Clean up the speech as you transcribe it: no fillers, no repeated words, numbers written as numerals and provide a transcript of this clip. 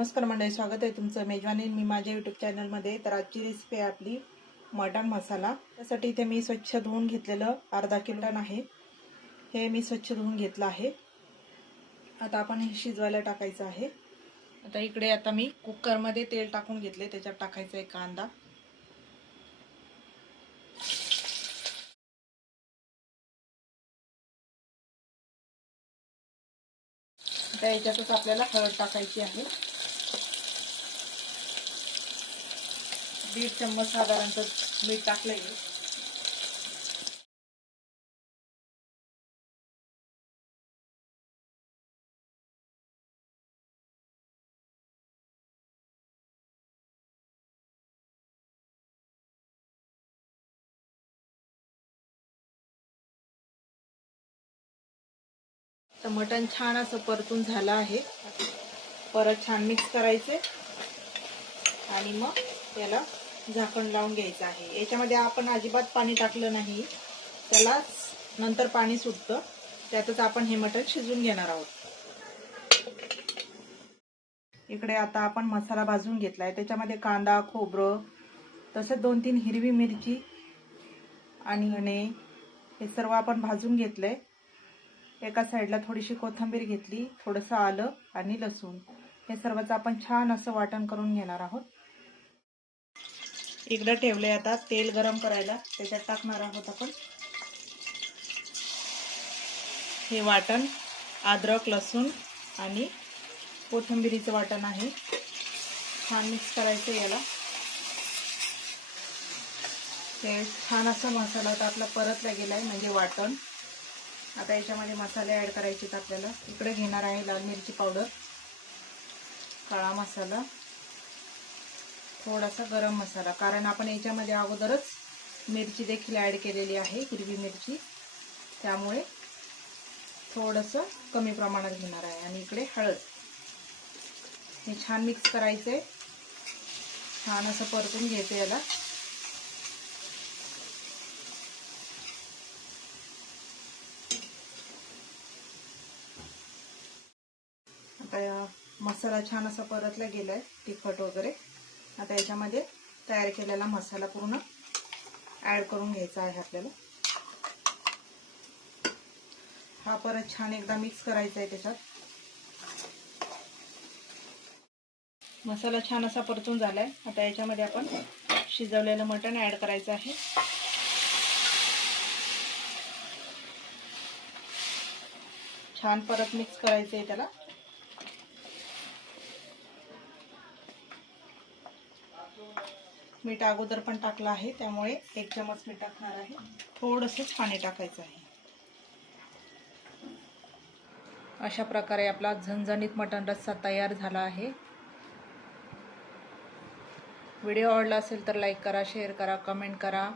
नमस्कार मंडळी, स्वागत आहे तुमचं मेजवानी मी माझ्या यूट्यूब चॅनलमध्ये। तर आजची रेसिपी आहे आपली मटण मसाला। त्यासाठी इथे मी स्वच्छ धुवून घेतलेलं अर्धा किलो मटण आहे, हे मी स्वच्छ धुवून घेतलं आहे। आता आपण हे शिजवायला टाकायचं आहे। आता मी कुकरमध्ये तेल टाकून घेतले, त्याच्यात टाकायचा आहे कांदा। आता याच्यातच आपल्याला हळद टाकायची आहे, 1.5 चम्मच साधारणतः मीठ टाकलंय। तर मटण छान असं परतून झालं आहे। परत छान मिक्स करायचे आणि मग याला झाकण लावून घ्यायचं आहे। याच्यामध्ये आपण अजिबात पाणी टाकलं नाही, त्याला नंतर पाणी सुटतं, त्यातच आपण हे मटण शिजवून घेणार आहोत। इकडे आता आपण मसाला भाजून घेतलाय, त्याच्यामध्ये कांदा, खोबरं, तसंच 2-3 हिरवी मिरची आणि हे सर्व आपण भाजून घेतलंय। एका साईडला थोडीशी कोथिंबीर घेतली, थोडंसं आलं आणि लसूण, हे सर्वच आपण छान असं वाटण करून घेणार आहोत। इकडे ठेवले, आता तेल गरम करायला, त्याच्यात टाकणार आहोत आपण हे वाटण। अद्रक, लसूण आणि कोथिंबीरीचं वाटण आहे। छान मिक्स करायचं याला। ते छान असं मसाला आपला परतला गेलाय, म्हणजे वाटण। आता याच्यामध्ये मसाले ॲड करायचे आहेत आपल्याला। इकडे घेणार आहे लाल मिरची पावडर, काळा मसाला, थोडासा गरम मसाला, कारण आपण याच्यामध्ये अगोदरच मिरची देखील ॲड केलेली आहे, हिरवी मिरची, त्यामुळे थोडंसं कमी प्रमाणात घेणार आहे। आणि इकडे हळद। हे छान मिक्स करायचे, छान असं परतून घ्यायचं याला। आता मसाला छान असा परतला गेलाय, तिखट वगैरे। आता याच्यामध्ये तयार केलेला मसाला पूर्ण ॲड करून घ्यायचा आहे आपल्याला। हा परत छान एकदा मिक्स करायचा आहे त्याच्यात। मसाला छान असा परतून झालाय। आता याच्यामध्ये आपण शिजवलेलं मटण ॲड करायचं आहे। छान परत मिक्स करायचं आहे त्याला। मीठ अगोदर पण टाकलं आहे, त्यामुळे 1 चम्मच मीठ टाकणार आहे, थोडंसं पाणी टाकायचं आहे। अशा प्रकारे आपला झणझणीत मटण रस्सा तयार झाला आहे। व्हिडिओ आवडला असेल तर लाईक करा, शेअर करा, कमेंट करा।